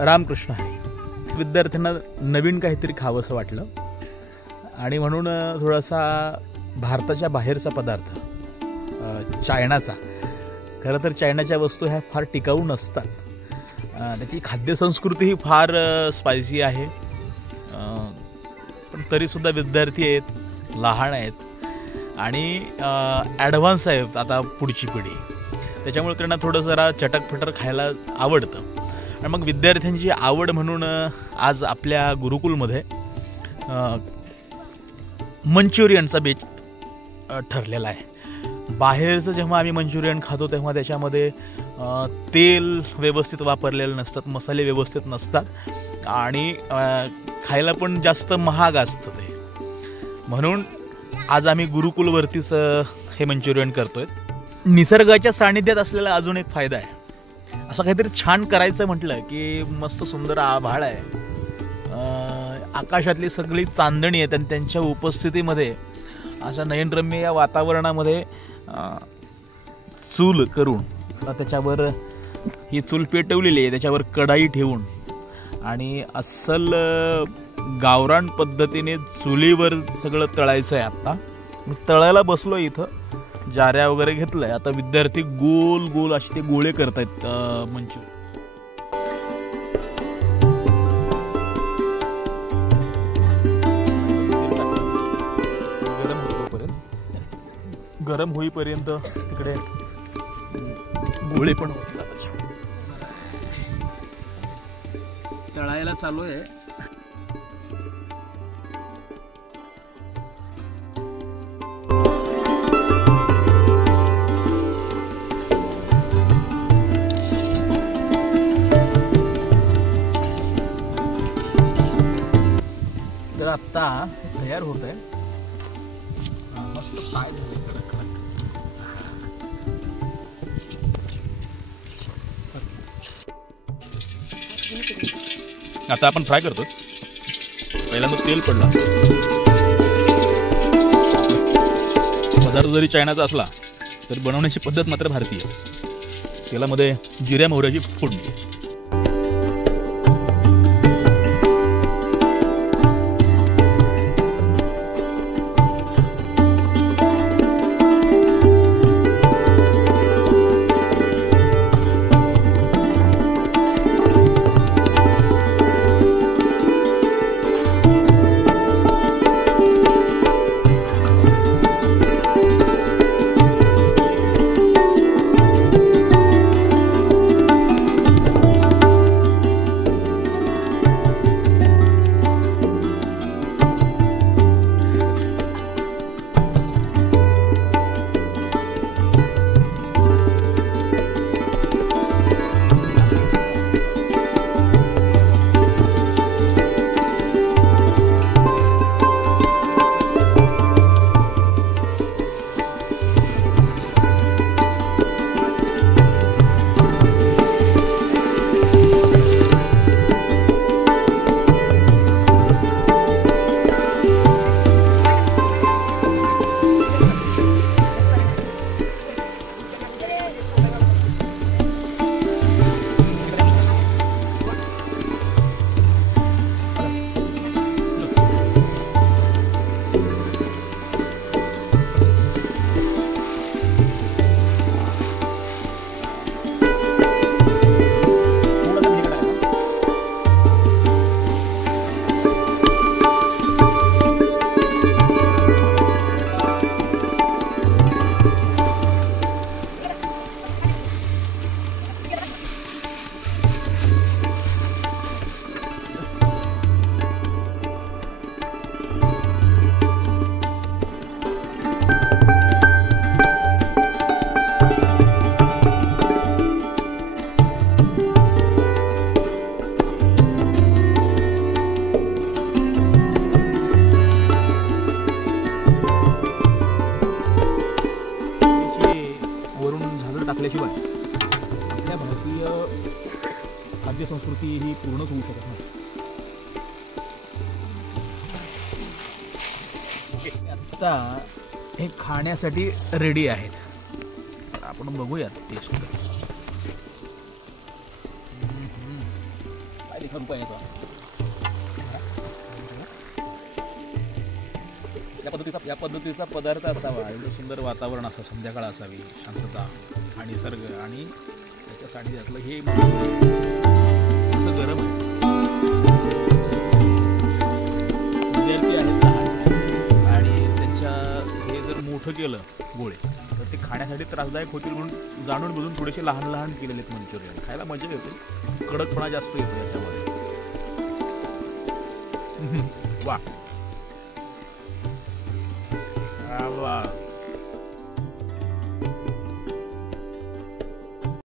रामकृष्ण हरी. विद्यार्थ्यांना नवीन काहीतरी खावंसं वाटलं आणि म्हणून थोडासा भारताच्या बाहेरचा पदार्थ, चायनाचा. खरं तर चायनाच्या वस्तू ह्या फार टिकाऊ नसतात. त्याची खाद्यसंस्कृती ही फार स्पायसी आहे. पण तरीसुद्धा विद्यार्थी आहेत, लहान आहेत आणि ॲडव्हान्स आहेत आता पुढची पिढी. त्याच्यामुळे त्यांना थोडं जरा चटकफटर खायला आवडतं. आणि मग विद्यार्थ्यांची आवड म्हणून आज आपल्या गुरुकुलमध्ये मंचुरियनचा बेच ठरलेला आहे. बाहेरचं जेव्हा आम्ही मंचुरियन खातो तेव्हा त्याच्यामध्ये तेल व्यवस्थित वापरलेलं नसतात, मसाले व्यवस्थित नसतात आणि खायला पण जास्त महाग असतं ते. म्हणून आज आम्ही गुरुकुलवरतीच हे मंचुरियन करतोय. निसर्गाच्या सानिध्यात असलेला अजून एक फायदा आहे. असं काहीतरी छान करायचं म्हटलं की मस्त सुंदर आभाळ आहे, आकाशातली सगळी चांदणी आहेत आणि त्यांच्या उपस्थितीमध्ये अशा नयनरम्य या वातावरणामध्ये चूल करून त्याच्यावर ही चूल पेटवलेली आहे, त्याच्यावर कढाई ठेवून आणि अस्सल गावरान पद्धतीने चुलीवर सगळं तळायचं आहे. आत्ता मी तळायला बसलो इथं, जाऱ्या वगैरे घेतलंय. आता विद्यार्थी गोल गोल असे ते गोळे करतायत मंचुरियन. गरम होईपर्यंत तिकडे गोळे पण होतील. तळायला चालू आहे. तर आत्ता तयार होत आहे. मस्त फ्राय झाले. आता आपण फ्राय करतो. पहिल्यांदा तेल पडला. पदार्थ जरी चायनाचा असला तरी बनवण्याची पद्धत मात्र भारतीय. तेलामध्ये जिऱ्या मोहऱ्याची फोडणी. खाद्यसंस्कृती ही पूर्णच होऊ शकत नाही. आता हे खाण्यासाठी रेडी आहेत. आपण बघूयात टेस्ट. काय देखील उपाय याचा या पद्धतीचा पदार्थ असावा, एवढं सुंदर वातावरण असावं, संध्याकाळ असावी, शांतता आणि निसर्ग, आणि त्याच्यासाठी यातलं हे असं गरम आहे. विद्यार्थी आहेत लहान आणि त्यांच्या हे जर मोठं केलं गोळे तर ते खाण्यासाठी त्रासदायक होतील म्हणून जाणून बुजून थोडेसे लहान लहान केलेले आहेत मंचुरियन. खायला मजा येते, कडकपणा जास्त येतो याच्यामध्ये. वा वा